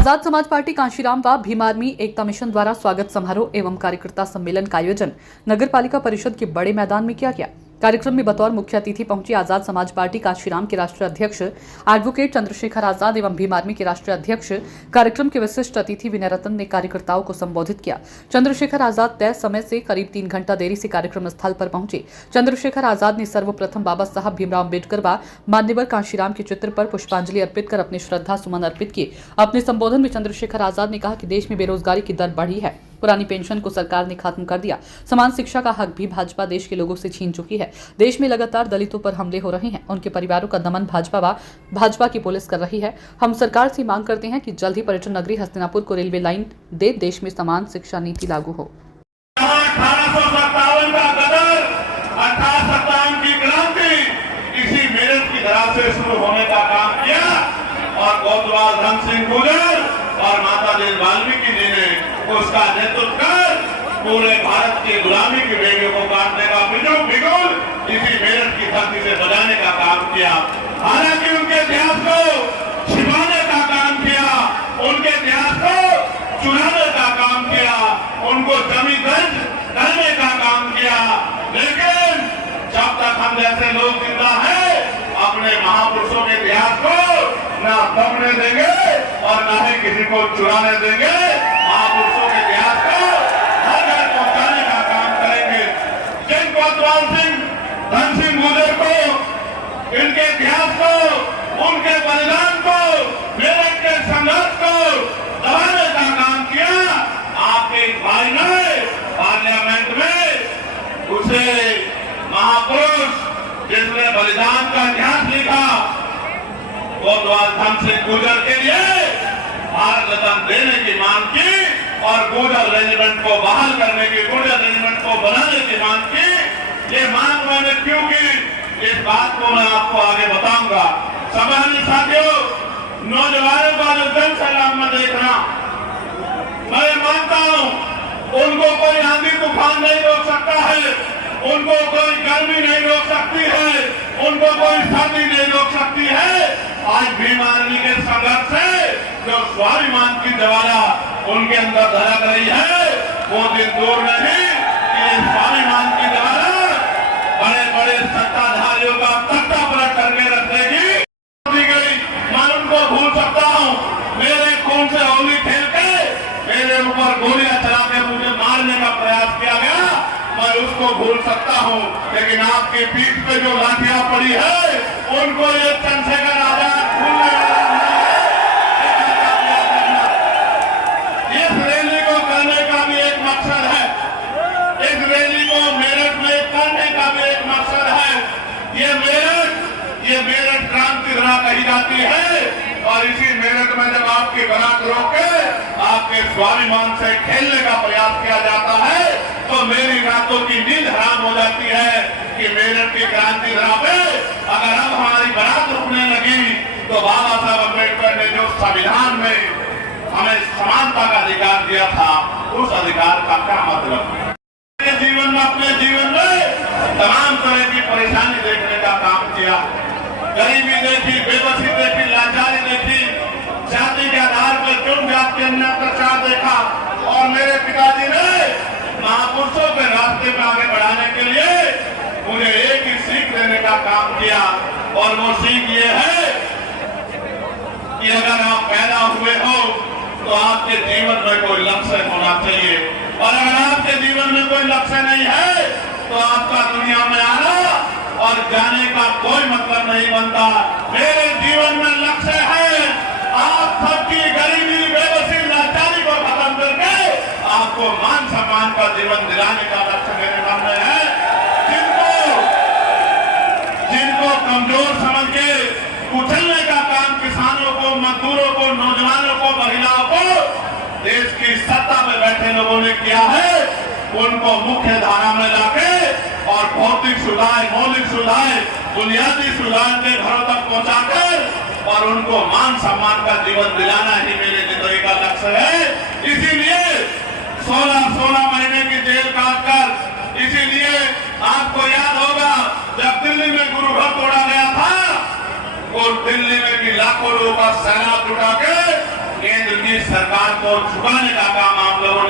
Azad Samaj party Kanshiram व Bhim army एकता mission द्वारा स्वागत समारोह एवं कार्यकर्ता सम्मेलन का आयोजन नगर पालिका परिषद के बड़े मैदान में किया गया। कार्यक्रम में बतौर मुख्य अतिथि पहुंची आजाद समाज पार्टी कांशीराम के राष्ट्रीय अध्यक्ष एडवोकेट चंद्रशेखर आजाद एवं भीम आर्मी के राष्ट्रीय अध्यक्ष। कार्यक्रम के विशिष्ट अतिथि विनय रतन ने कार्यकर्ताओं को संबोधित किया। चंद्रशेखर आजाद तय समय से करीब 3 घंटा देरी से कार्यक्रम स्थल पर पहुंचे। चंद्रशेखर आजाद ने सर्वप्रथम बाबा साहब भीमराव अम्बेडकर व मान्यवर कांशीराम के चित्र पर पुष्पांजलि अर्पित कर अपने श्रद्धा सुमन अर्पित किए। अपने संबोधन में चंद्रशेखर आजाद ने कहा कि देश में बेरोजगारी की दर बढ़ी है, पुरानी पेंशन को सरकार ने खत्म कर दिया, समान शिक्षा का हक भी भाजपा देश के लोगों से छीन चुकी है। देश में लगातार दलितों पर हमले हो रहे हैं, उनके परिवारों का दमन भाजपा की पुलिस कर रही है। हम सरकार से मांग करते हैं कि जल्द ही पर्यटन नगरी हस्तिनापुर को रेलवे लाइन दे, देश में समान शिक्षा नीति लागू हो। 1857 का गदर, 1857 की क्रांति इसी मेरठ की धरा से शुरू होने का काम किया और कोतवाल धन सिंह गुजर और माता देवी वाल्मीकि जी ने उसका नेतृत्व कर पूरे भारत की गुलामी की बेड़ियों को काटने का बिगुल इसी मेरठ की धरती से बजाने का काम किया। हालांकि उनके इतिहास को छिपाने का काम किया, उनके इतिहास को चुराने का काम किया, उनको जमी दर्ज करने का काम किया। लेकिन जब तक हम जैसे लोग जिंदा हैं, अपने महापुरुषों के इतिहास को ना दबने देंगे और ना ही किसी को चुराने देंगे। महापुरुषों के इतिहास को हर घर पहुंचाने का काम करेंगे। जिन कोतवाल सिंह धन सिंह गुजर को, इनके इतिहास को, उनके बलिदान को, मेरठ के संघर्ष को दबाने का काम किया, आपके भाई ने पार्लियामेंट में उसे महापुरुष जिसने बलिदान का इतिहास लिखा, कोतवाल धन सिंह गुजर के लिए भारत रत्न देने की मांग की और गुर्जर रेजिमेंट को बहाल करने की, गुर्जर रेजिमेंट को बनाने की मांग की। ये मांग मैंने क्यों की, इस बात को मैं आपको आगे बताऊंगा। सम्मानित साथियों, नौजवानों का जो जन सैलाब में देखना, मैं मानता हूं उनको कोई आंधी तूफान नहीं रोक सकता है, उनको कोई गर्मी नहीं रोक सकती है, उनको कोई सर्दी नहीं रोक सकती है। आज भीम आर्मी के संघर्ष से जो स्वाभिमान की ज्वाला उनके अंदर धड़क रही है, वो दिन दूर नहीं कि स्वाभिमान की ज्वाला बड़े बड़े सत्ताधारियों का तख्ता पलट करके रख देगी। मैं उनको भूल सकता हूँ, मेरे खून से होली खेल के मेरे ऊपर गोलियां चला के मुझे मारने का प्रयास किया गया, मैं उसको भूल सकता हूँ। लेकिन आपकी पीठ पे जो लाठियां पड़ी है, उनको ये चंद्रशेखर आजाद भूलने वाला नहीं। इस रैली को करने का भी एक मकसद है, इस रैली को मेरठ में करने का भी एक मकसद है। ये मेरठ क्रांति धरा कही जाती है और इसी मेरठ में जब आपकी बरात रोके आपके स्वाभिमान से खेलने का प्रयास किया जाता है, तो मेरी रातों की नींद हराम हो जाती है कि मेरठ की क्रांति धरा पे अगर अब हमारी बारात रुकने लगी तो बाबा साहब अम्बेडकर ने जो संविधान में हमें समानता का अधिकार दिया था, उस अधिकार का क्या मतलब? जीवन में, अपने जीवन में तमाम तरह की परेशानी देखने का काम किया, गरीबी देखी, बेबसी देखी, लाचारी देखी, जाति के आधार पर जुर्म जात के अन्य अत्याचार देखा और मेरे पिताजी ने महापुरुषों के रास्ते में आगे बढ़ाने के लिए मुझे एक ही सीख देने का काम किया और वो सीख ये है कि अगर आप पैदा हुए हो तो आपके जीवन में कोई लक्ष्य होना चाहिए और अगर आपके जीवन में कोई लक्ष्य नहीं है तो आपका दुनिया में आना और जाने का कोई मतलब नहीं बनता। मेरे जीवन में लक्ष्य है आप सबकी गरीबी, बेबसी, लाचारी को खत्म करके आपको मान सम्मान का जीवन दिलाने का लक्ष्य मेरे मन में है। जिनको कमजोर समझ के कुचलने का काम किसानों को, मजदूरों को, नौजवानों को, महिलाओं को देश की सत्ता में बैठे लोगों ने किया है, उनको मुख्य धारा में लाके और भौतिक सुविधाएं, मौलिक सुविधाएं, बुनियादी सुविधाएं के घरों तक पहुंचाकर और उनको मान सम्मान का जीवन दिलाना ही मेरे जिंदगी का लक्ष्य है। इसीलिए 16 महीने की जेल काटकर, इसीलिए आपको याद होगा जब दिल्ली में गुरु घर तोड़ा गया था और दिल्ली में भी लाखों लोगों का सैलाब जुटा के केंद्र की सरकार को झुकाने का काम आप लोगों